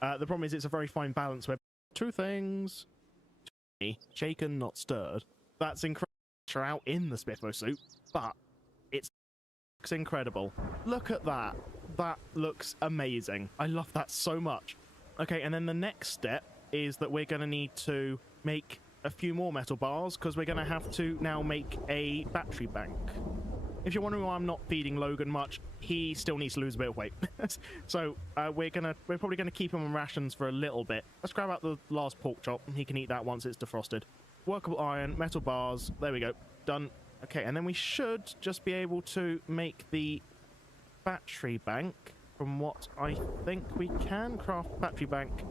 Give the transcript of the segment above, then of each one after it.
The problem is it's a very fine balance where two things, shaken, not stirred. That's incredible out in the Spiffo suit, but it looks incredible. Look at that. That looks amazing. I love that so much. Okay, and then the next step is that we're going to need to make a few more metal bars because we're going to have to now make a battery bank. If you're wondering why I'm not feeding Logan much, he still needs to lose a bit of weight. So we're probably gonna keep him on rations for a little bit. Let's grab out the last pork chop, and he can eat that once it's defrosted. Workable iron, metal bars. There we go. Done. Okay, and then we should just be able to make the battery bank. From what I think we can craft battery bank.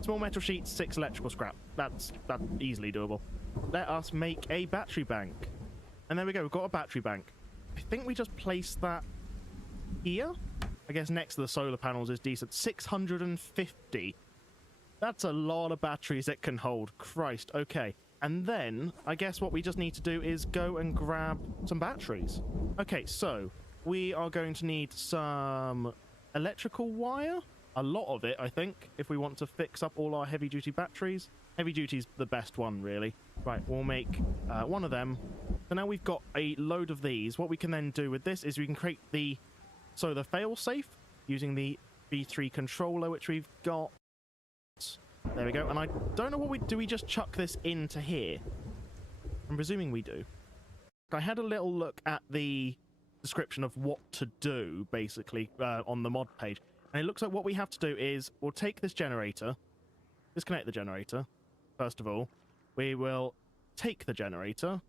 Small metal sheets, 6 electrical scrap. That's easily doable. Let us make a battery bank. And there we go. We've got a battery bank. I think we just place that here. I guess next to the solar panels is decent. 650. That's a lot of batteries it can hold. Christ. Okay. And then I guess what we just need to do is go and grab some batteries. Okay, so we are going to need some electrical wire. A lot of it, I think, if we want to fix up all our heavy-duty batteries. Heavy-duty's the best one, really. Right, we'll make one of them. So now we've got a load of these. What we can then do with this is we can create the fail-safe using the B3 controller, which we've got. There we go. And I don't know what do we just chuck this into here? I'm presuming we do. I had a little look at the description of what to do, basically, on the mod page. And it looks like what we have to do is we'll take this generator, disconnect the generator, first of all. We will take the generator.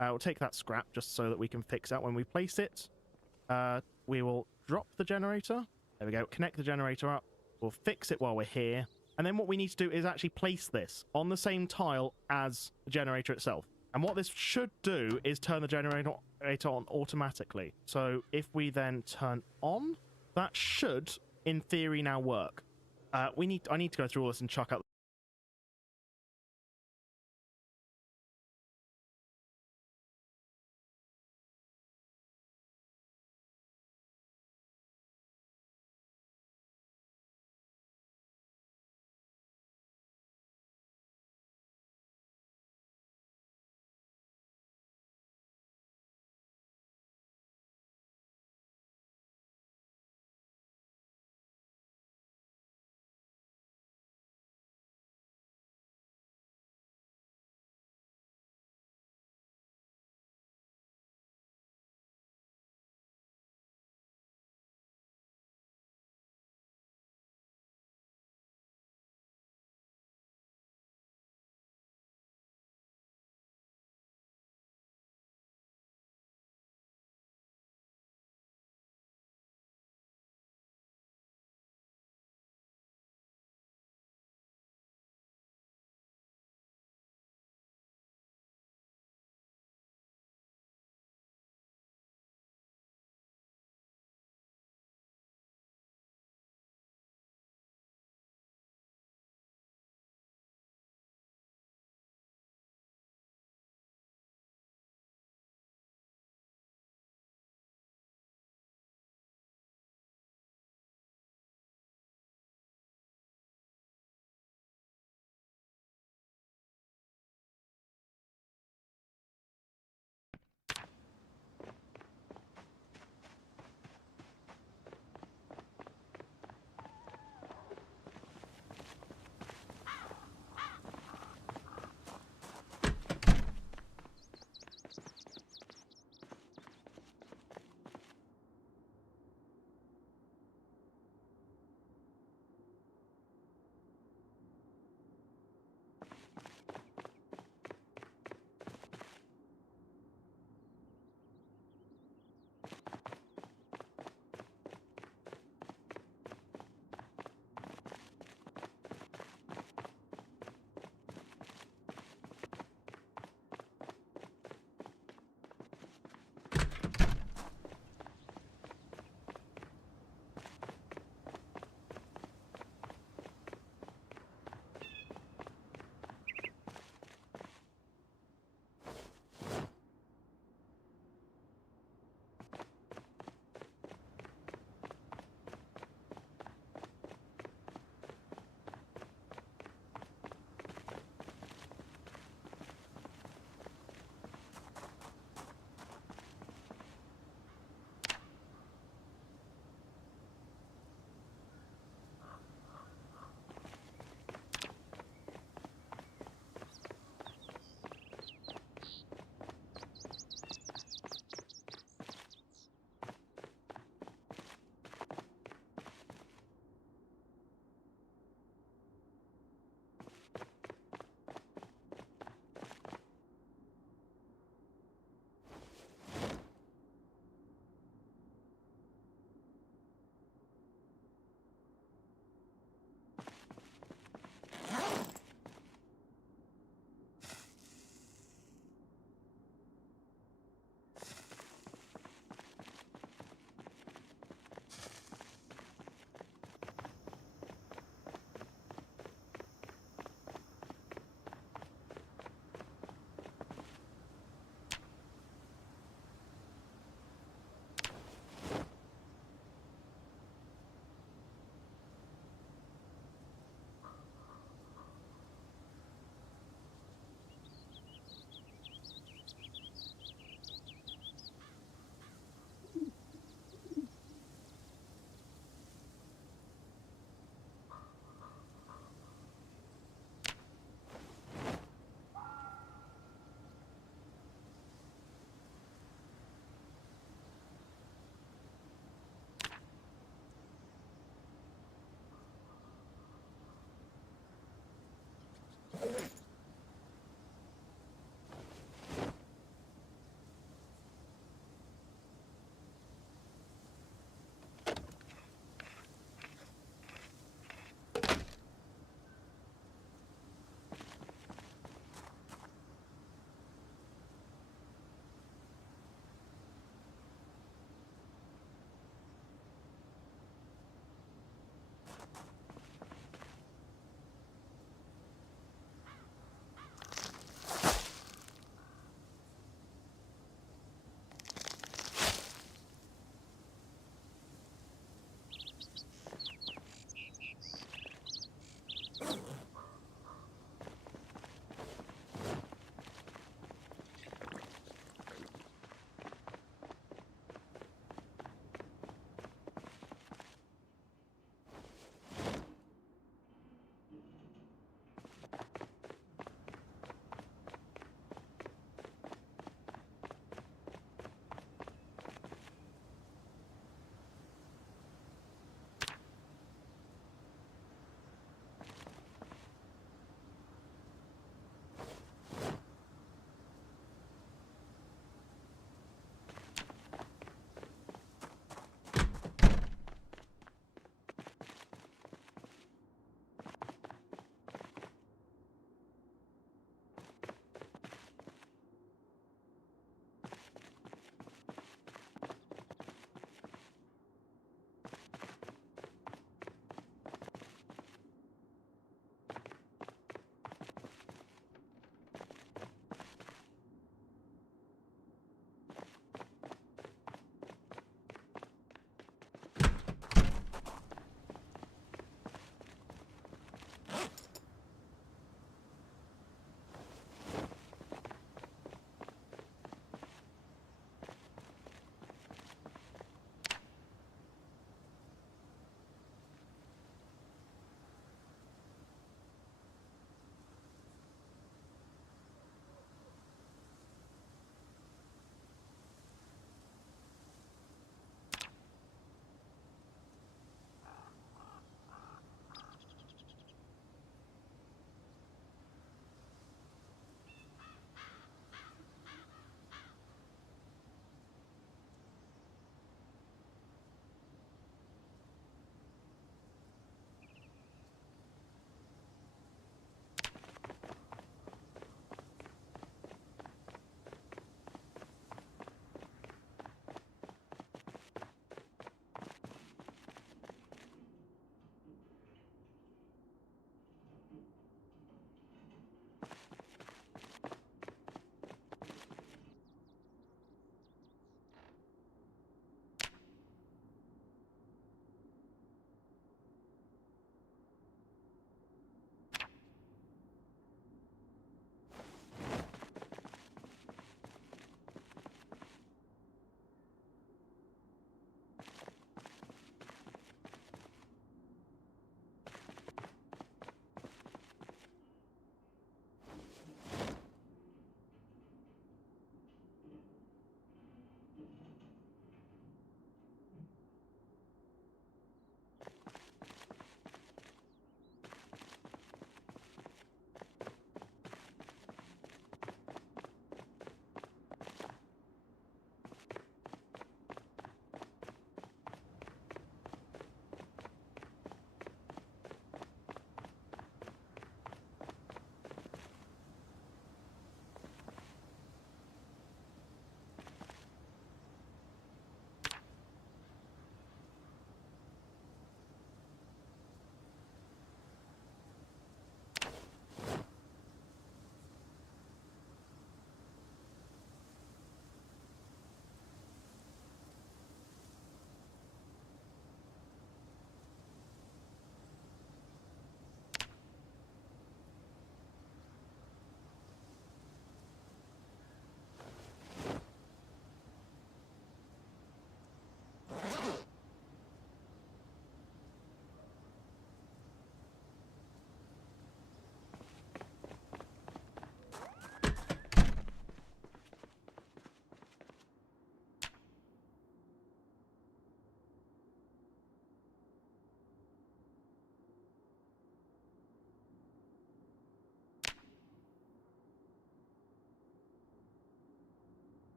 We'll take that scrap just so that we can fix out when we place it. We will drop the generator. There we go. Connect the generator up. We'll fix it while we're here. And then what we need to do is actually place this on the same tile as the generator itself. And what this should do is turn the generator on automatically. So if we then turn on, that should, in theory, now work. I need to go through all this and chuck out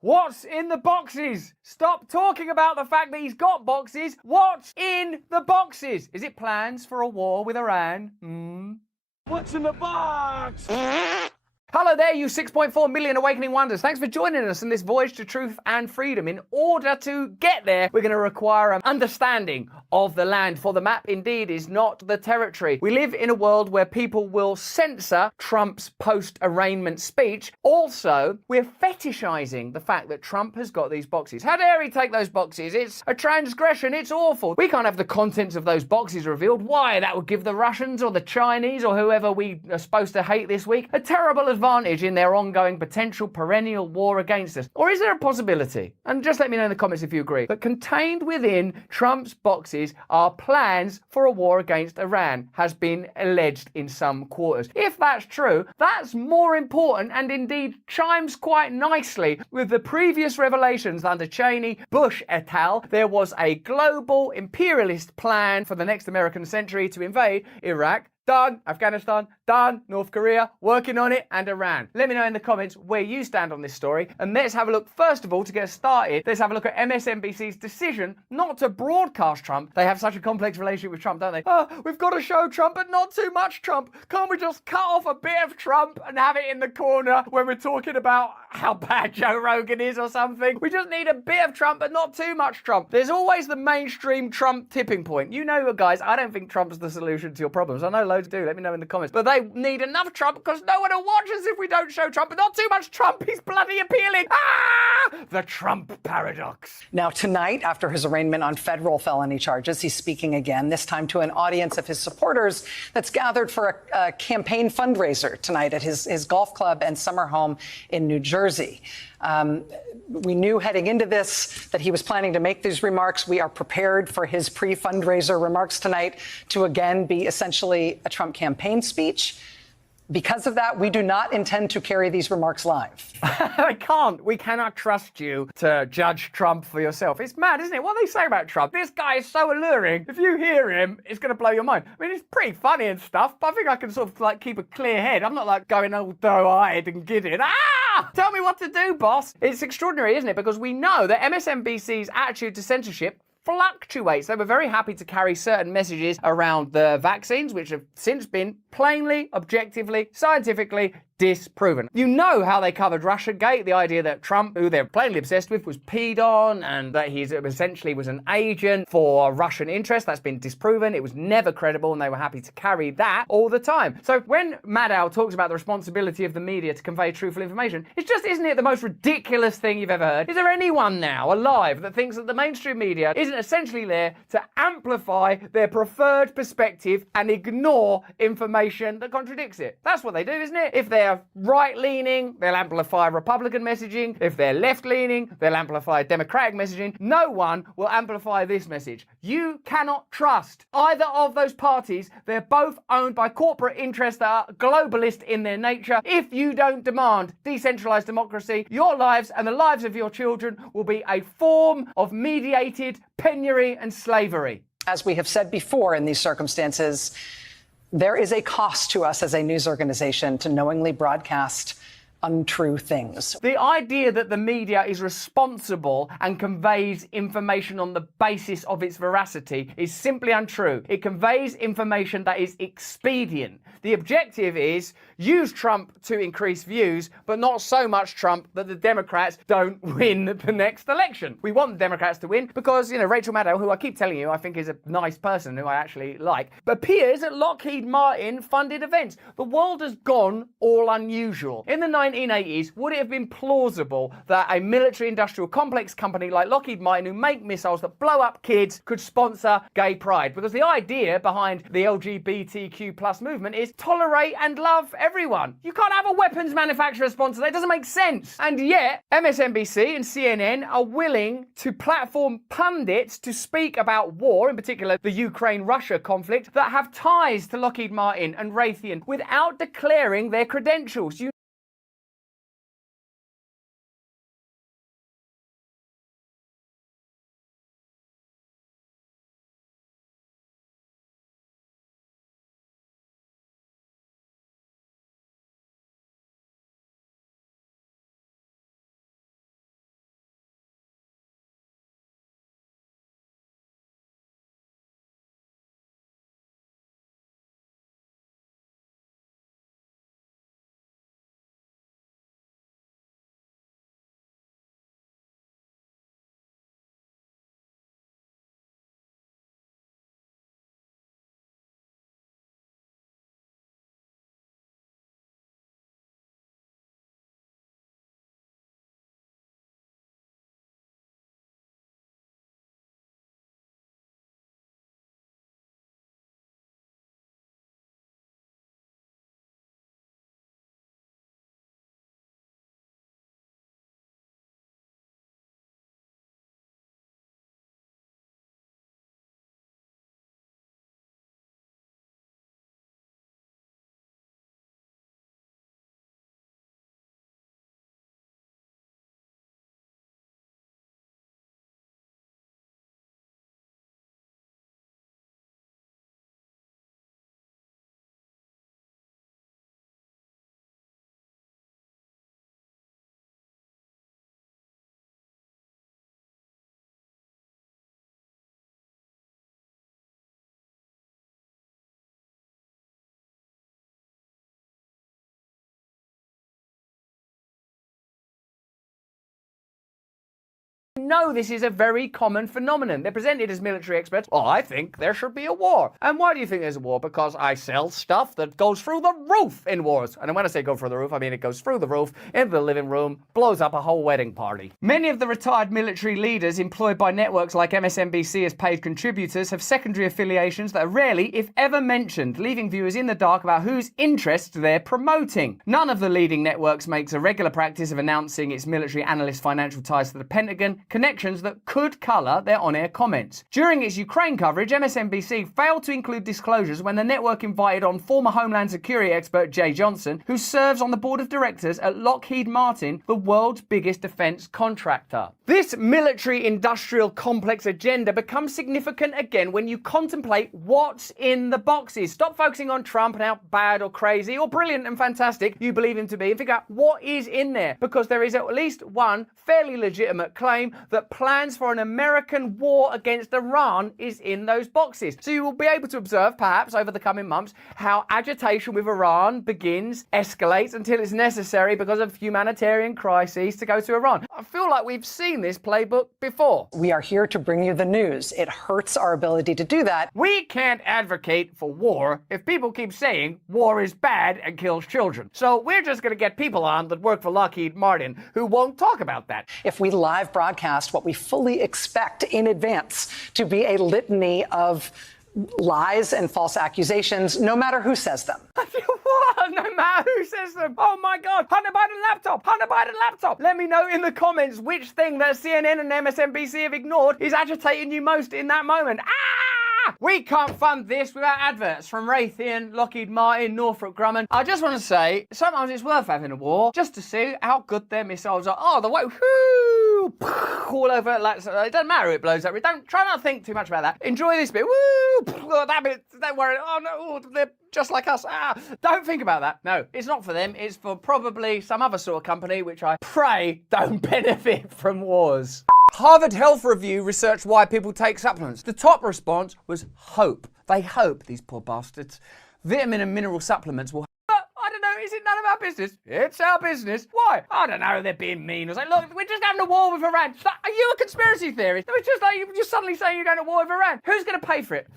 What's in the boxes? Stop talking about the fact that he's got boxes. What's in the boxes? Is it plans for a war with Iran? What's in the box? Hello there, you 6.4 million awakening wonders. Thanks for joining us in this voyage to truth and freedom. In order to get there, we're going to require an understanding of the land, for the map indeed is not the territory. We live in a world where people will censor Trump's post-arraignment speech. Also, we're fetishizing the fact that Trump has got these boxes. How dare he take those boxes? It's a transgression. It's awful. We can't have the contents of those boxes revealed. Why? That would give the Russians or the Chinese or whoever we are supposed to hate this week a terrible advantage in their ongoing potential perennial war against us. Or is there a possibility, and just let me know in the comments if you agree, that contained within Trump's boxes are plans for a war against Iran, has been alleged in some quarters? If that's true, that's more important and indeed chimes quite nicely with the previous revelations under Cheney, Bush et al. There was a global imperialist plan for the next American century to invade Iraq. Done. Afghanistan. Done. North Korea. Working on it. And Iran. Let me know in the comments where you stand on this story. And let's have a look, first of all, to get started, let's have a look at MSNBC's decision not to broadcast Trump. They have such a complex relationship with Trump, don't they? Oh, we've got to show Trump, but not too much Trump. Can't we just cut off a bit of Trump and have it in the corner when we're talking about how bad Joe Rogan is or something? We just need a bit of Trump, but not too much Trump. There's always the mainstream Trump tipping point. You know, guys, I don't think Trump's the solution to your problems. I know loads do. Let me know in the comments. But they need enough Trump because no one will watch us if we don't show Trump, but not too much Trump. He's bloody appealing. Ah! The Trump paradox. Now, tonight, after his arraignment on federal felony charges, he's speaking again, this time to an audience of his supporters that's gathered for a campaign fundraiser tonight at his golf club and summer home in New Jersey. We knew heading into this that he was planning to make these remarks. We are prepared for his pre-fundraiser remarks tonight to again be essentially a Trump campaign speech. Because of that, we do not intend to carry these remarks live. I can't. We cannot trust you to judge Trump for yourself. It's mad, isn't it? What they say about Trump. This guy is so alluring. If you hear him, it's going to blow your mind. I mean, it's pretty funny and stuff, but I think I can sort of like keep a clear head. I'm not like going all doe-eyed and giddy. Ah! Tell me what to do, boss. It's extraordinary, isn't it? Because we know that MSNBC's attitude to censorship fluctuates. They were very happy to carry certain messages around the vaccines, which have since been plainly, objectively, scientifically disproven. You know how they covered Russiagate, the idea that Trump, who they're plainly obsessed with, was peed on and that he essentially was an agent for Russian interests. That's been disproven. It was never credible, and they were happy to carry that all the time. So when Maddow talks about the responsibility of the media to convey truthful information, it's just, isn't it the most ridiculous thing you've ever heard? Is there anyone now alive that thinks that the mainstream media isn't essentially there to amplify their preferred perspective and ignore information that contradicts it? That's what they do, isn't it? If they're right-leaning, they'll amplify Republican messaging. If they're left-leaning, they'll amplify Democratic messaging. No one will amplify this message. You cannot trust either of those parties. They're both owned by corporate interests that are globalist in their nature. If you don't demand decentralized democracy, your lives and the lives of your children will be a form of mediated penury and slavery. As we have said before in these circumstances, there is a cost to us as a news organization to knowingly broadcast untrue things. The idea that the media is responsible and conveys information on the basis of its veracity is simply untrue. It conveys information that is expedient. The objective is use Trump to increase views, but not so much Trump that the Democrats don't win the next election. We want the Democrats to win because, you know, Rachel Maddow, who I keep telling you I think is a nice person who I actually like, appears at Lockheed Martin funded events. The world has gone all unusual. In the 90s, 1980s, would it have been plausible that a military-industrial complex company like Lockheed Martin, who make missiles that blow up kids, could sponsor gay pride? Because the idea behind the LGBTQ plus movement is tolerate and love everyone. You can't have a weapons manufacturer sponsor that. It doesn't make sense. And yet, MSNBC and CNN are willing to platform pundits to speak about war, in particular the Ukraine-Russia conflict, that have ties to Lockheed Martin and Raytheon without declaring their credentials. You know this is a very common phenomenon. They're presented as military experts. Oh, I think there should be a war. And why do you think there's a war? Because I sell stuff that goes through the roof in wars. And when I say go through the roof, I mean it goes through the roof, into the living room, blows up a whole wedding party. Many of the retired military leaders employed by networks like MSNBC as paid contributors have secondary affiliations that are rarely, if ever, mentioned, leaving viewers in the dark about whose interests they're promoting. None of the leading networks makes a regular practice of announcing its military analyst financial ties to the Pentagon, connections that could colour their on-air comments. During its Ukraine coverage, MSNBC failed to include disclosures when the network invited on former Homeland Security expert Jay Johnson, who serves on the board of directors at Lockheed Martin, the world's biggest defence contractor. This military-industrial complex agenda becomes significant again when you contemplate what's in the boxes. Stop focusing on Trump and how bad or crazy or brilliant and fantastic you believe him to be, and figure out what is in there, because there is at least one fairly legitimate claim that plans for an American war against Iran is in those boxes. So you will be able to observe, perhaps over the coming months, how agitation with Iran begins, escalates until it's necessary because of humanitarian crises to go to Iran. I feel like we've seen this playbook before. We are here to bring you the news. It hurts our ability to do that. We can't advocate for war if people keep saying war is bad and kills children. So we're just going to get people on that work for Lockheed Martin who won't talk about that. If we live broadcast what we fully expect in advance to be a litany of lies and false accusations, no matter who says them. What? No matter who says them. Oh my God. Hunter Biden laptop. Hunter Biden laptop. Let me know in the comments which thing that CNN and MSNBC have ignored is agitating you most in that moment. We can't fund this without adverts from Raytheon, Lockheed Martin, Northrop Grumman. I just want to say, sometimes it's worth having a war just to see how good their missiles are. Oh, the way, whoo, all over, like, it doesn't matter who it blows up. Don't try not to think too much about that. Enjoy this bit. Woo, that bit, don't worry. Oh no, they're just like us. Don't think about that. No, it's not for them. It's for probably some other sort of company, which I pray don't benefit from wars. Harvard Health Review researched why people take supplements. The top response was hope. They hope, these poor bastards, vitamin and mineral supplements will. I don't know, is it none of our business? It's our business. Why? I don't know, they're being mean. Or say, look, we're just having a war with Iran. Are you a conspiracy theorist? It's just like you're just suddenly saying you're going to war with Iran. Who's going to pay for it?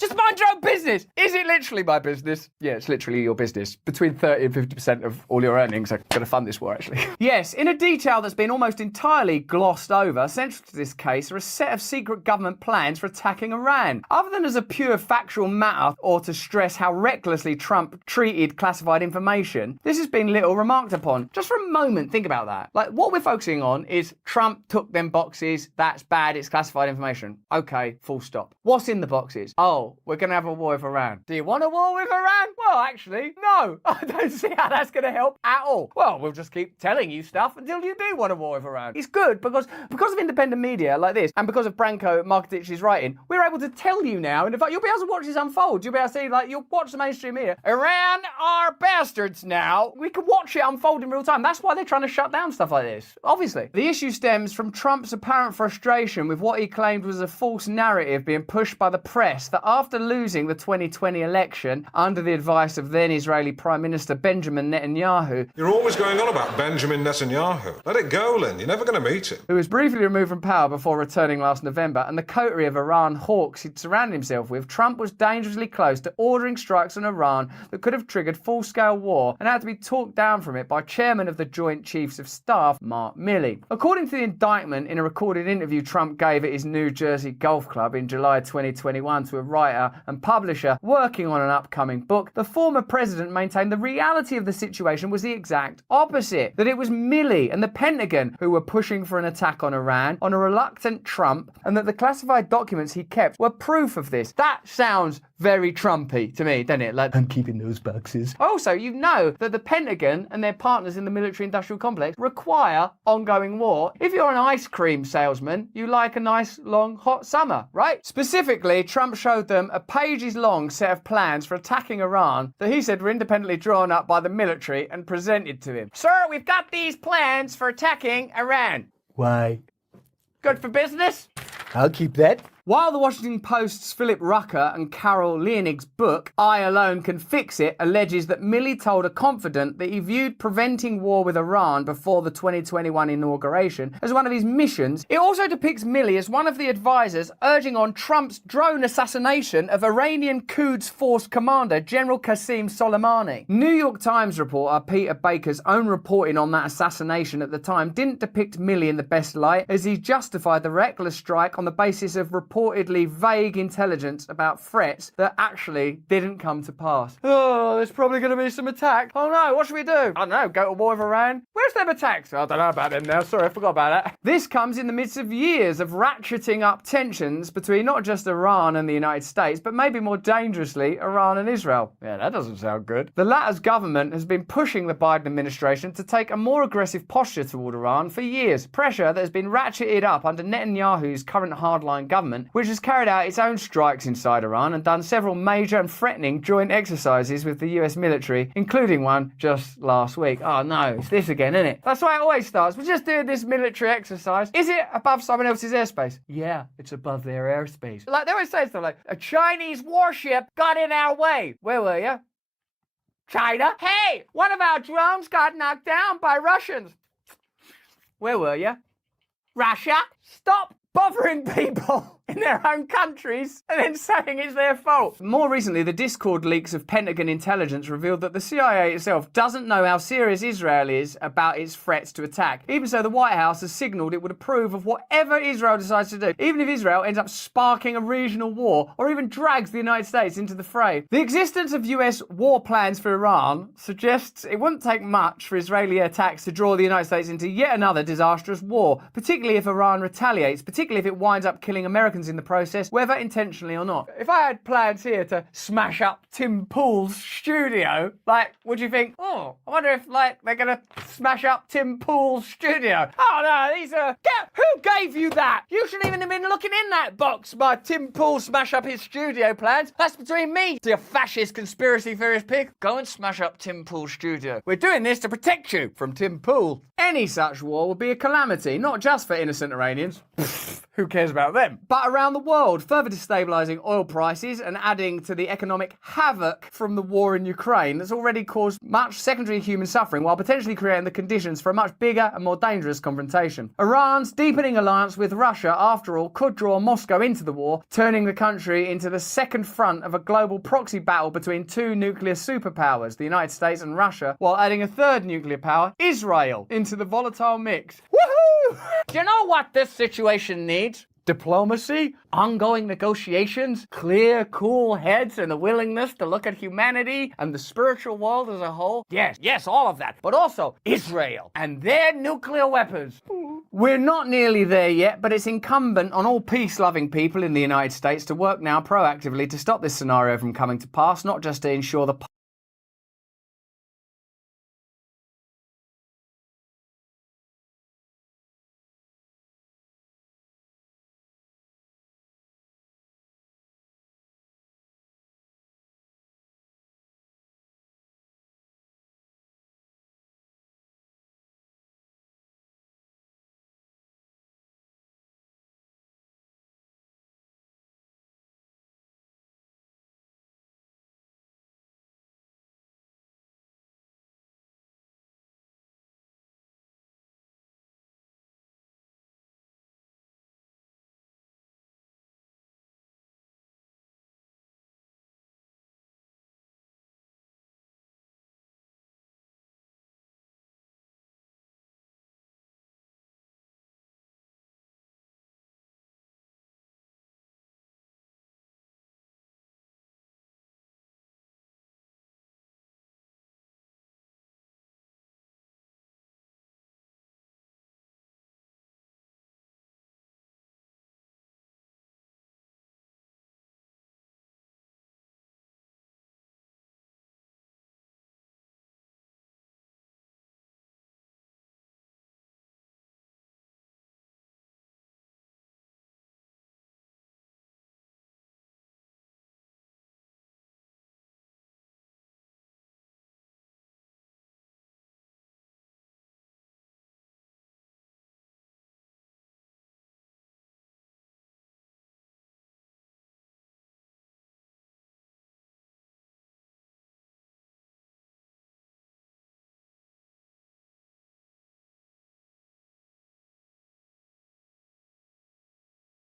Just mind your own business. Is it literally my business? Yeah, it's literally your business. Between 30 and 50% of all your earnings are going to fund this war, actually. Yes, in a detail that's been almost entirely glossed over, central to this case are a set of secret government plans for attacking Iran. Other than as a pure factual matter or to stress how recklessly Trump treated classified information, this has been little remarked upon. Just for a moment, think about that. Like, what we're focusing on is Trump took them boxes, that's bad, it's classified information. Okay, full stop. What's in the boxes? Oh, we're going to have a war with Iran. Do you want a war with Iran? Well, actually, no. I don't see how that's going to help at all. Well, we'll just keep telling you stuff until you do want a war with Iran. It's good because of independent media like this and because of Branko Marketich's writing, we're able to tell you now, and in fact, you'll be able to watch this unfold. You'll be able to see, like, you'll watch the mainstream media. Iran are bastards now. We can watch it unfold in real time. That's why they're trying to shut down stuff like this, obviously. The issue stems from Trump's apparent frustration with what he claimed was a false narrative being pushed by the press that after losing the 2020 election under the advice of then Israeli Prime Minister Benjamin Netanyahu... You're always going on about Benjamin Netanyahu. Let it go, Lynn. You're never going to meet him. ...who was briefly removed from power before returning last November, and the coterie of Iran hawks he'd surrounded himself with, Trump was dangerously close to ordering strikes on Iran that could have triggered full-scale war and had to be talked down from it by Chairman of the Joint Chiefs of Staff, Mark Milley. According to the indictment in a recorded interview Trump gave at his New Jersey golf club in July 2021 to a writer and publisher working on an upcoming book, the former president maintained the reality of the situation was the exact opposite, that it was Milley and the Pentagon who were pushing for an attack on Iran, on a reluctant Trump, and that the classified documents he kept were proof of this. That sounds very Trumpy to me, doesn't it? Like, I'm keeping those boxes. Also, you know that the Pentagon and their partners in the military-industrial complex require ongoing war. If you're an ice cream salesman, you like a nice, long, hot summer, right? Specifically, Trump showed them a pages-long set of plans for attacking Iran that he said were independently drawn up by the military and presented to him. Sir, we've got these plans for attacking Iran. Why? Good for business? I'll keep that. While the Washington Post's Philip Rucker and Carol Leonig's book, I Alone Can Fix It, alleges that Milley told a confidant that he viewed preventing war with Iran before the 2021 inauguration as one of his missions, it also depicts Milley as one of the advisors urging on Trump's drone assassination of Iranian Quds Force commander General Qasem Soleimani. New York Times reporter Peter Baker's own reporting on that assassination at the time didn't depict Milley in the best light, as he justified the reckless strike on the basis of reportedly vague intelligence about threats that actually didn't come to pass. Oh, there's probably going to be some attack. Oh no, what should we do? I don't know, go to war with Iran? Where's them attacks? I don't know about them now, sorry, I forgot about that. This comes in the midst of years of ratcheting up tensions between not just Iran and the United States, but maybe more dangerously, Iran and Israel. Yeah, that doesn't sound good. The latter's government has been pushing the Biden administration to take a more aggressive posture toward Iran for years, pressure that has been ratcheted up under Netanyahu's current hardline government, which has carried out its own strikes inside Iran and done several major and threatening joint exercises with the US military, including one just last week. Oh no, it's this again, isn't it? That's why it always starts. We're just doing this military exercise. Is it above someone else's airspace? Yeah, it's above their airspace. Like, they always say stuff like, a Chinese warship got in our way. Where were you? China? Hey, one of our drones got knocked down by Russians. Where were you? Russia? Stop bothering people in their own countries and then saying it's their fault. More recently, the Discord leaks of Pentagon intelligence revealed that the CIA itself doesn't know how serious Israel is about its threats to attack. Even so, the White House has signalled it would approve of whatever Israel decides to do, even if Israel ends up sparking a regional war or even drags the United States into the fray. The existence of US war plans for Iran suggests it wouldn't take much for Israeli attacks to draw the United States into yet another disastrous war, particularly if Iran retaliates, particularly if it winds up killing Americans in the process, whether intentionally or not. If I had plans here to smash up Tim Pool's studio, like, would you think, oh, I wonder if, like, they're gonna smash up Tim Pool's studio? Oh no, these are... Who gave you that? You shouldn't even have been looking in that box, my Tim Pool smash up his studio plans. That's between me, you fascist conspiracy theorist pig. Go and smash up Tim Pool's studio. We're doing this to protect you from Tim Pool. Any such war would be a calamity, not just for innocent Iranians. Who cares about them? But around the world, further destabilizing oil prices and adding to the economic havoc from the war in Ukraine that's already caused much secondary human suffering while potentially creating the conditions for a much bigger and more dangerous confrontation. Iran's deepening alliance with Russia, after all, could draw Moscow into the war, turning the country into the second front of a global proxy battle between two nuclear superpowers, the United States and Russia, while adding a third nuclear power, Israel, into the volatile mix. Woohoo! Do you know what this situation needs? Diplomacy, ongoing negotiations, clear, cool heads, and the willingness to look at humanity and the spiritual world as a whole. Yes, all of that. But also Israel and their nuclear weapons. We're not nearly there yet, but it's incumbent on all peace-loving people in the United States to work now proactively to stop this scenario from coming to pass, not just to ensure the